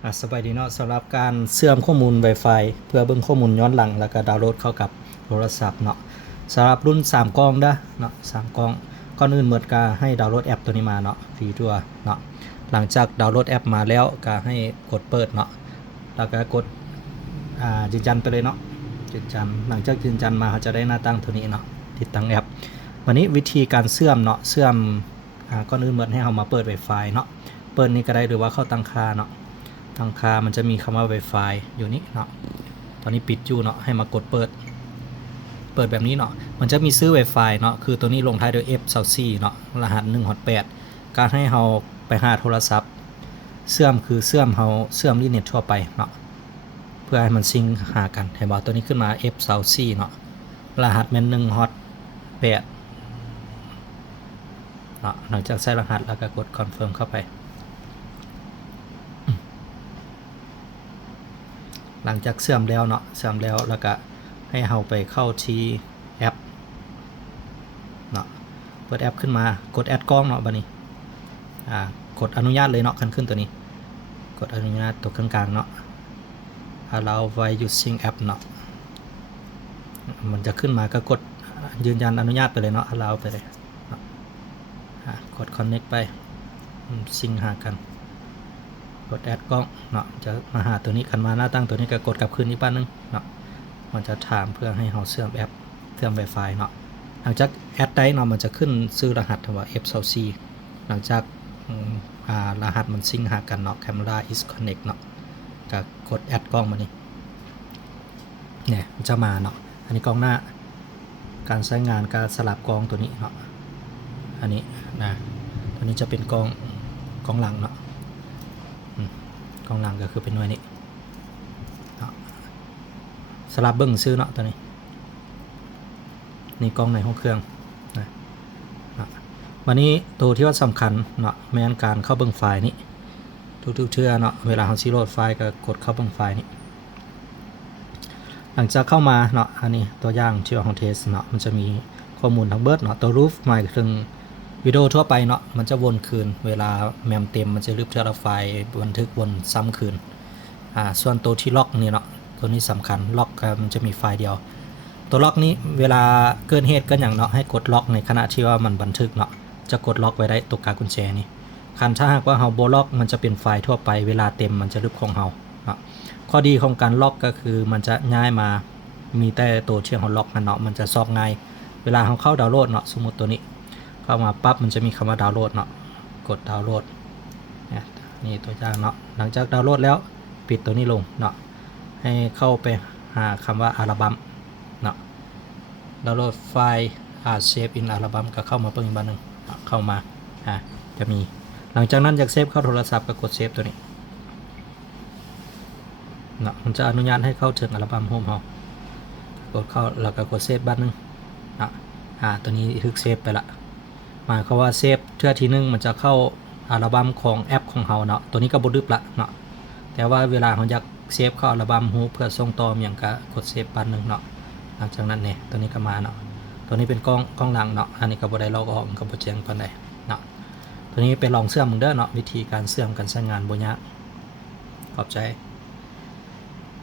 สบายดีเนาะสำหรับการเชื่อมข้อมูล Wi-Fi เพื่อเบิ่งข้อมูลย้อนหลังแล้วก็ดาวน์โหลดเข้ากับโทรศัพท์เนาะสำหรับรุ่น3กล้องเนาะ3กล้องก่อนอื่นเมิดก็ให้ดาวน์โหลดแอปตัวนี้มาเนาะฟรีตัวเนาะหลังจากดาวน์โหลดแอปมาแล้วก็ให้กดเปิดเนาะแล้วก็กดยืนยันไปเลยเนาะยืนยันหลังจากยืนยันมาเขาจะได้หน้าตั้งตัวนี้เนาะติดตั้งแอปวันนี้วิธีการเชื่อมเนาะเชื่อมก่อนอื่นเมิดให้เรามาเปิด Wi-Fi เนาะเปิดนี้ก็ได้หรือว่าเข้าตั้งค่าเนาะตั้งค่ามันจะมีคำว่า Wi-Fi อยู่นี่เนาะตอนนี้ปิดอยู่เนาะให้มากดเปิดแบบนี้เนาะมันจะมีซื้อ Wi-Fi เนาะคือตัวนี้ลงท้ายด้วย F24 เนาะรหัส1-8การให้เราไปหาโทรศัพท์เชื่อมคือเชื่อมอินเทอร์เน็ตทั่วไปเนาะเพื่อให้มันซิงค์หากันเห็นบ่ตัวนี้ขึ้นมา F24 เนาะรหัสแม่น1-8เนาะหลังจากใส่รหัสแล้วก็กดคอนเฟิร์มเข้าไปหลังจากเชื่อมแล้วเนาะแล้วก็ให้เราไปเข้าที่แอปเนาะเปิดแอปขึ้นมากดแอดกล้องเนาะบัดนี้กดอนุญาตเลยเนาะขึ้นตัวนี้กดอนุญาตตัวกลางๆเนาะ allow by using app เนาะมันจะขึ้นมาก็กดยืนยันอนุญาตไปเลยเนาะ allow ไปเลยกด connect ไปซิงค์หากันกดแอดกล้องเนาะจะมาหาตัวนี้คันมาหน้าตั้งตัวนี้ก็กดกลับคืนอีกบ้านนึงเนาะมันจะถามเพื่อให้เราเชื่อมแอปเชื่อม Wi-Fi เนาะหลังจากแอดได้เนาะมันจะขึ้นซื้อรหัสว่า F24 หลังจากรหัสมันซิงค์หากันเนาะ camera is connect เนาะก็กดแอดกล้องมานี่เนี่ยมันจะมาเนาะอันนี้กล้องหน้าการใช้งานการสลับกล้องตัวนี้เนาะอันนี้นะตัวนี้จะเป็นกล้องหลังเนาะกล้องหลังก็คือเป็นหน่วยนี้สลับเบิ้งซื้อเนาะตัวนี้นี่กล้องในห้องเครื่องนะวันนี้ตัวที่ว่าสำคัญเนาะแม้นการเข้าเบิ้งไฟล์นี้ทุกเชื่อเนาะเวลาเราซีโหลดไฟล์ก็กดเข้าเบิ้งไฟล์นี้หลังจากเข้ามาเนาะอันนี้ตัวอย่างที่ว่าของเทสเนาะมันจะมีข้อมูลทั้งเบิดเนาะตัวรูฟหมายถึงวิดีโอทั่วไปเนาะมันจะวนคืนเวลาแมมเต็มมันจะรีบเจอไฟล์บันทึกวนซ้ำคืนส่วนตัวที่ล็อกนี่เนาะตัวนี้สำคัญล็อกมันจะมีไฟล์เดียวตัวล็อกนี้เวลาเกินเหตุก็อย่างเนาะให้กดล็อกในขณะที่ว่ามันบันทึกเนาะจะกดล็อกไว้ได้ตัวกากุญแจนี่คันถ้าหากว่าเราโบล็อกมันจะเป็นไฟล์ทั่วไปเวลาเต็มมันจะลึกของเราเนาะข้อดีของการล็อกก็คือมันจะง่ายมามีแต่ตัวเชื่อมของล็อกมันเนาะมันจะซอกง่ายเวลาเราเข้าดาวน์โหลดเนาะสมมติตัวนี้เข้ามาปั๊บมันจะมีคำว่าดาวน์โหลดเนาะกดดาวน์โหลดนี่ตัวอย่างเนาะหลังจากดาวน์โหลดแล้วปิดตัวนี้ลงเนาะให้เข้าไปหาคำว่าอัลบั้มเนาะดาวน์โหลดไฟล์เซฟอินอัลบั้มก็เข้ามาเพิ่มอีกบ้านหนึ่งเข้ามาจะมีหลังจากนั้นอยากเซฟเข้าโทรศัพท์ก็กดเซฟตัวนี้เนาะมันจะอนุญาตให้เข้าถึงอัลบั้มโฮมเรากดเข้าแล้วก็กดเซฟบ้านหนึ่งตัวนี้ถึกเซฟไปละหมายความว่าเซฟเทื่อทีนึงมันจะเข้าอัลบั้มของแอปของเราเนาะตัวนี้ก็บ่ดึบละเนาะแต่ว่าเวลาเราอยากเซฟเข้าอัลบั้มฮูเพื่อส่งต่ออย่างก็กดเซฟบ้านหนึ่งเนาะหลังจากนั้นเนี่ยตัวนี้ก็มาเนาะตัวนี้เป็นกล้องหลังเนาะอันนี้ก็บ่ได้ลอกออกก็บ่แจ้งปานใดเนาะตัวนี้ไปลองเชื่อมมึงเด้อเนาะวิธีการเชื่อมกันใช้งานบ่ยากขอบใจ